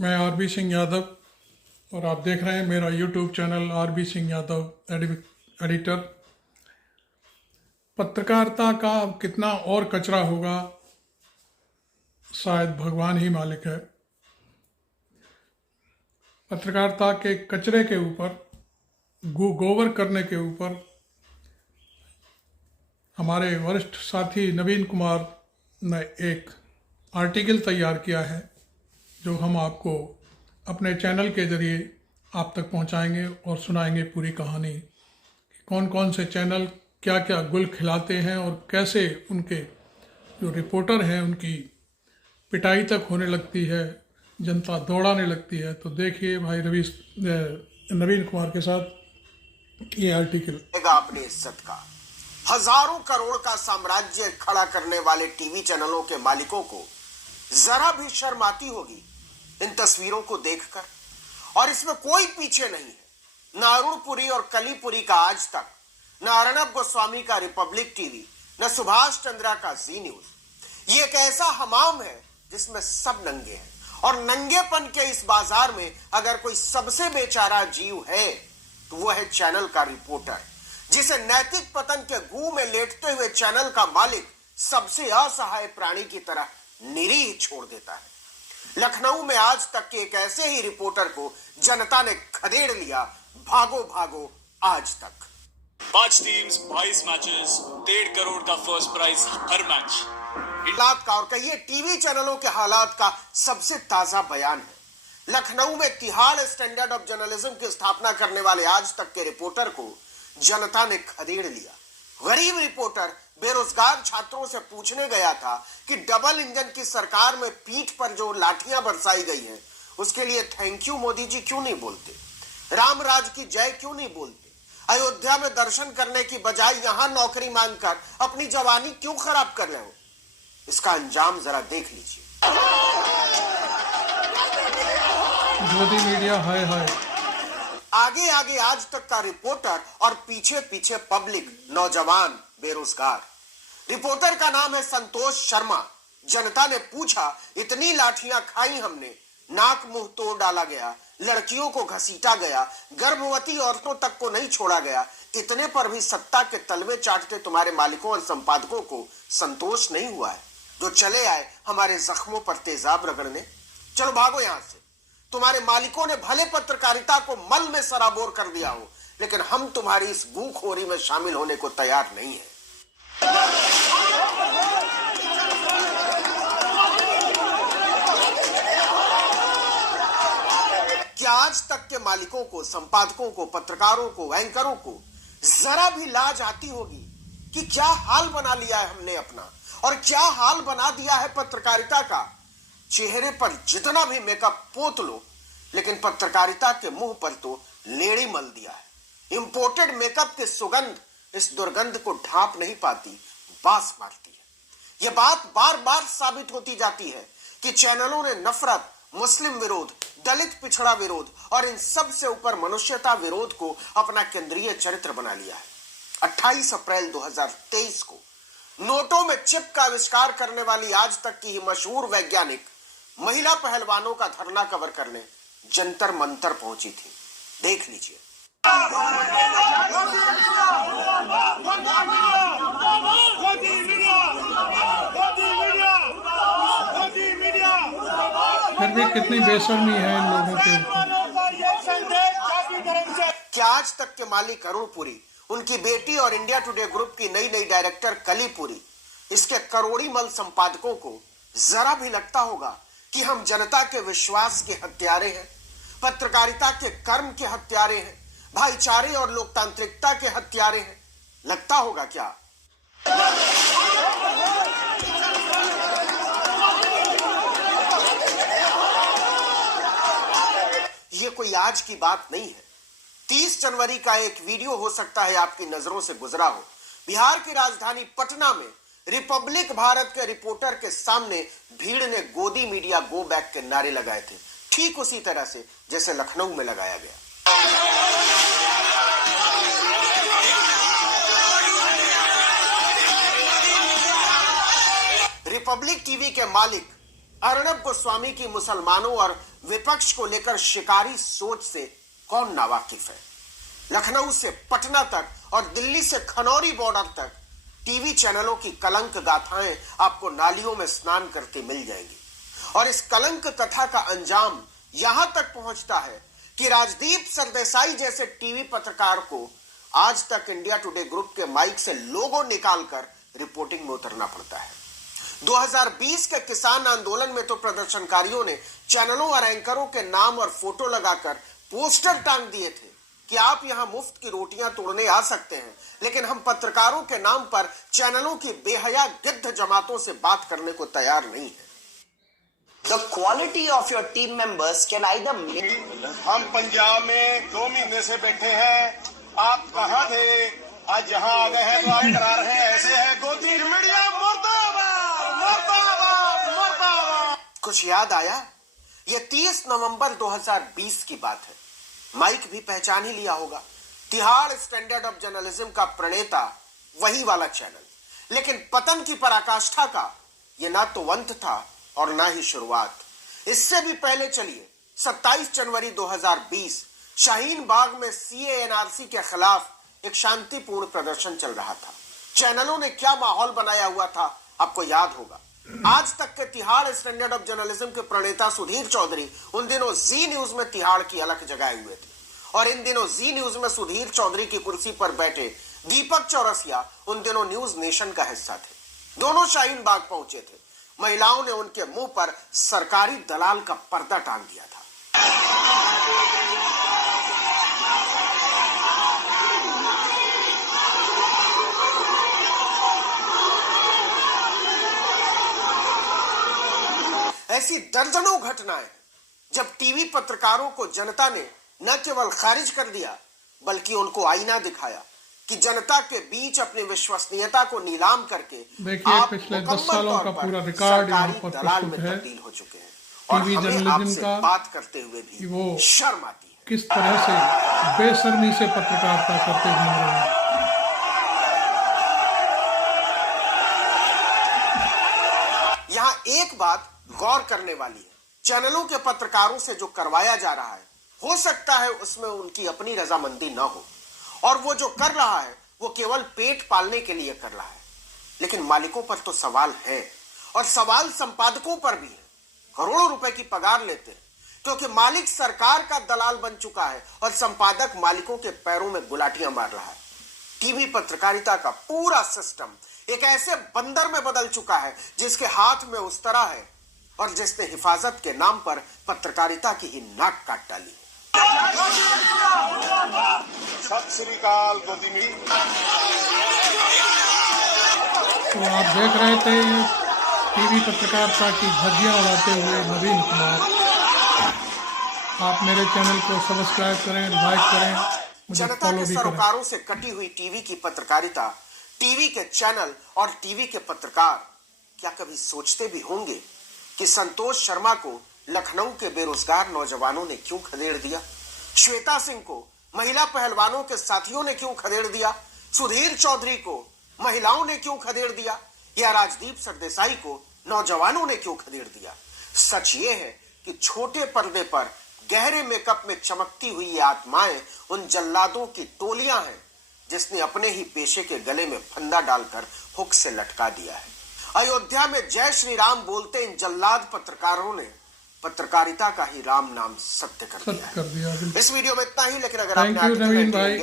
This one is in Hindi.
मैं आरबी सिंह यादव और आप देख रहे हैं मेरा YouTube channel RB Singh Yadav editor. पत्रकारिता का अब कितना और कचरा होगा, शायद भगवान ही मालिक है। पत्रकारिता के कचरे के ऊपर, गोबर करने के ऊपर हमारे वरिष्ठ साथी नवीन कुमार ने एक आर्टिकल तैयार किया है, जो हम आपको अपने चैनल के ज़रिए आप तक पहुंचाएंगे और सुनाएंगे पूरी कहानी कि कौन कौन से चैनल क्या क्या गुल खिलाते हैं और कैसे उनके जो रिपोर्टर हैं उनकी पिटाई तक होने लगती है, जनता दौड़ाने लगती है। तो देखिए भाई नवीन कुमार के साथ ये आर्टिकल। अपनी इज्जत का हजारों करोड़ का साम्राज्य खड़ा करने वाले टीवी चैनलों के मालिकों को जरा भी शर्म आती होगी इन तस्वीरों को देखकर। और इसमें कोई पीछे नहीं है, न अरुणपुरी और कलीपुरी का आज तक, न अर्णब गोस्वामी का रिपब्लिक टीवी, न सुभाष चंद्रा का जी न्यूज। ये एक ऐसा हमाम है जिसमें सब नंगे हैं। और नंगेपन के इस बाजार में अगर कोई सबसे बेचारा जीव है तो वो है चैनल का रिपोर्टर, जिसे नैतिक पतन के गूह में लेटते हुए चैनल का मालिक सबसे असहाय प्राणी की तरह निरीह छोड़ देता है। लखनऊ में आज तक के एक ऐसे ही रिपोर्टर को जनता ने खदेड़ लिया। भागो भागो आज तक। 5 टीम्स, 22 मैचेस, 1.5 करोड़ का फर्स्ट प्राइज हर मैच। हालात का और कहिए टीवी चैनलों के हालात का सबसे ताजा बयान है। लखनऊ में तिहाड़ स्टैंडर्ड ऑफ जर्नलिज्म की स्थापना करने वाले आज तक के रिपोर्टर को जनता ने खदेड़ लिया। गरीब रिपोर्टर बेरोजगार छात्रों से पूछने गया था कि डबल इंजन की सरकार में पीठ पर जो लाठियां बरसाई गई हैं उसके लिए थैंक यू मोदी जी क्यों नहीं बोलते, राम राज की जय क्यों नहीं बोलते, अयोध्या में दर्शन करने की बजाय यहां नौकरी मांगकर अपनी जवानी क्यों खराब कर रहे हो। इसका अंजाम जरा देख लीजिए। मोदी मीडिया हाय हाय। आगे आगे आज तक का रिपोर्टर और पीछे पीछे पब्लिक, नौजवान, बेरोजगार। रिपोर्टर का नाम है संतोष शर्मा। जनता ने पूछा, इतनी लाठियां खाई हमने, नाक मुंह तोड़ डाला गया, लड़कियों को घसीटा गया, गर्भवती औरतों तक को नहीं छोड़ा गया, इतने पर भी सत्ता के तलवे चाटते तुम्हारे मालिकों और संपादकों को संतोष नहीं हुआ है, जो चले आए हमारे जख्मों पर तेजाब रगड़ने। चलो भागो यहां से। तुम्हारे मालिकों ने भले पत्रकारिता को मल में सराबोर कर दिया हो, लेकिन हम तुम्हारी इस गूखोरी में शामिल होने को तैयार नहीं है। क्या आज तक के मालिकों को, संपादकों को, पत्रकारों को, एंकरों को जरा भी लाज आती होगी कि क्या हाल बना लिया है हमने अपना, और क्या हाल बना दिया है पत्रकारिता का। चेहरे पर जितना भी मेकअप पोत लो, लेकिन पत्रकारिता के मुंह पर तो लेड़ी मल दिया है। इंपोर्टेड मेकअप की सुगंध इस दुर्गंध को ढांप नहीं पाती, बास मारती है। यह बात बार बार साबित होती जाती है कि चैनलों ने नफरत, मुस्लिम विरोध, दलित पिछड़ा विरोध और इन सब से ऊपर मनुष्यता विरोध को अपना केंद्रीय चरित्र बना लिया है। 28 अप्रैल 2023 को नोटों में चिप का आविष्कार करने वाली आज तक की ही मशहूर वैज्ञानिक महिला पहलवानों का धरना कवर करने जंतर मंतर पहुंची थी। देख लीजिए। फिर भी कितनी बेशर्मी है इन लोगों के ऊपर। क्या आज तक के मालिक अरुणपुरी, उनकी बेटी और इंडिया टुडे ग्रुप की नई नई डायरेक्टर कलीपुरी, इसके करोड़ी मल संपादकों को जरा भी लगता होगा कि हम जनता के विश्वास के हत्यारे हैं, पत्रकारिता के कर्म के हत्यारे हैं, भाईचारे और लोकतांत्रिकता के हत्यारे हैं? लगता होगा क्या? ये कोई आज की बात नहीं है। 30 जनवरी का एक वीडियो हो सकता है आपकी नजरों से गुजरा हो। बिहार की राजधानी पटना में रिपब्लिक भारत के रिपोर्टर के सामने भीड़ ने गोदी मीडिया गो बैक के नारे लगाए थे, ठीक उसी तरह से जैसे लखनऊ में लगाया गया। रिपब्लिक टीवी के मालिक अर्णब गोस्वामी की मुसलमानों और विपक्ष को लेकर शिकारी सोच से कौन नावाकिफ है। लखनऊ से पटना तक और दिल्ली से खनौरी बॉर्डर तक टीवी चैनलों की कलंक गाथाएं आपको नालियों में स्नान करते मिल जाएंगी। और इस कलंक कथा का अंजाम यहां तक पहुंचता है कि राजदीप सरदेसाई जैसे टीवी पत्रकार को आज तक इंडिया टुडे ग्रुप के माइक से लोगो निकालकर रिपोर्टिंग में उतरना पड़ता है। 2020 के किसान आंदोलन में तो प्रदर्शनकारियों ने चैनलों और एंकरों के नाम और फोटो लगाकर पोस्टर टांग दिए थे कि आप यहां मुफ्त की रोटियां तोड़ने आ सकते हैं, लेकिन हम पत्रकारों के नाम पर चैनलों की बेहया गिद्ध जमातों से बात करने को तैयार नहीं है। The quality of your team members can either हम पंजाब में 2 महीने से बैठे हैं, आप कहाँ थे? आज यहाँ आ गए हैं तो आप डरा रहे हैं, ऐसे है गोदी मीडिया मुर्दाबाद मुर्दाबाद मुर्दाबाद। कुछ याद आया? ये 30 नवंबर 2020 की बात है। माइक भी पहचान ही लिया होगा। तिहाड़ स्टैंडर्ड ऑफ जर्नलिज्म का प्रणेता वही वाला चैनल, लेकिन पतन की पराकाष्ठा का ये ना तो अंत था और ना ही शुरुआत। इससे भी पहले चलिए 27 जनवरी 2020 शाहीन बाग में CA/NRC के खिलाफ एक शांतिपूर्ण प्रदर्शन चल रहा था। चैनलों ने क्या माहौल बनाया हुआ था आपको याद होगा। आज तक के तिहाड़ स्टैंडर्ड ऑफ जर्नलिज्म के प्रणेता सुधीर चौधरी उन दिनों जी न्यूज में तिहाड़ की अलख जगाए हुए थे, और इन दिनों जी न्यूज में सुधीर चौधरी की कुर्सी पर बैठे दीपक चौरसिया उन दिनों न्यूज नेशन का हिस्सा थे। दोनों शाहीन बाग पहुंचे थे। महिलाओं ने उनके मुंह पर सरकारी दलाल का पर्दा टांग दिया था। ऐसी दर्जनों घटनाएं जब टीवी पत्रकारों को जनता ने न केवल खारिज कर दिया बल्कि उनको आईना दिखाया कि जनता के बीच अपनी विश्वसनीयता को नीलाम करके देखिए पिछले 10 सालों का पूरा रिकॉर्ड यहाँ पर प्रस्तुत है तब्दील हो चुके हैं। और टीवी हमें जर्नलिज्म आपसे का बात करते हुए कि भी वो शर्म आती है। किस तरह से बेशर्मी से पत्रकारिता करते घूम रहे हैं। यहाँ एक बात गौर करने वाली है, चैनलों के पत्रकारों से जो करवाया जा रहा है हो सकता है उसमें उनकी अपनी रजामंदी ना हो, और वो जो कर रहा है वो केवल पेट पालने के लिए कर रहा है। लेकिन मालिकों पर तो सवाल है, और सवाल संपादकों पर भी है। करोड़ों रुपए की पगार लेते हैं क्योंकि मालिक सरकार का दलाल बन चुका है और संपादक मालिकों के पैरों में गुलाटियां मार रहा है। टीवी पत्रकारिता का पूरा सिस्टम एक ऐसे बंदर में बदल चुका है जिसके हाथ में उस तरह है और जिसने हिफाजत के नाम पर पत्रकारिता की ही नाक काट डाली। सत श्री अकाल गोदी मीडिया। तो आप देख रहे थे टीवी पत्रकारिता की धज्जियां उड़ाते हुए नवीन कुमार। आप मेरे चैनल को सब्सक्राइब करें, लाइक करें, मुझे जनता फॉलो के भी करें। सरोकारों से कटी हुई टीवी की पत्रकारिता, टीवी के चैनल और टीवी के पत्रकार क्या कभी सोचते भी होंगे कि संतोष शर्मा को लखनऊ के बेरोजगार नौजवानों ने क्यों खदेड़ दिया? श्वेता सिंह को महिला पहलवानों के साथियों ने क्यों खदेड़ दिया? सुधीर चौधरी को महिलाओं ने क्यों खदेड़ दिया? या राजदीप सरदेसाई को नौजवानों ने क्यों खदेड़ दिया? सच ये है कि छोटे पर्दे पर गहरे मेकअप में चमकती हुई ये आत्माएं उन जल्लादों की टोलियां हैं जिसने अपने ही पेशे के गले में फंदा डालकर हुक से लटका दिया है। अयोध्या में जय श्री राम बोलते इन जल्लाद पत्रकारों ने पत्रकारिता का ही राम नाम सत्य कर दिया है। बिल्कुल। इस वीडियो में इतना ही, लेकिन अगर थैंक आपने यू नवीन भाई।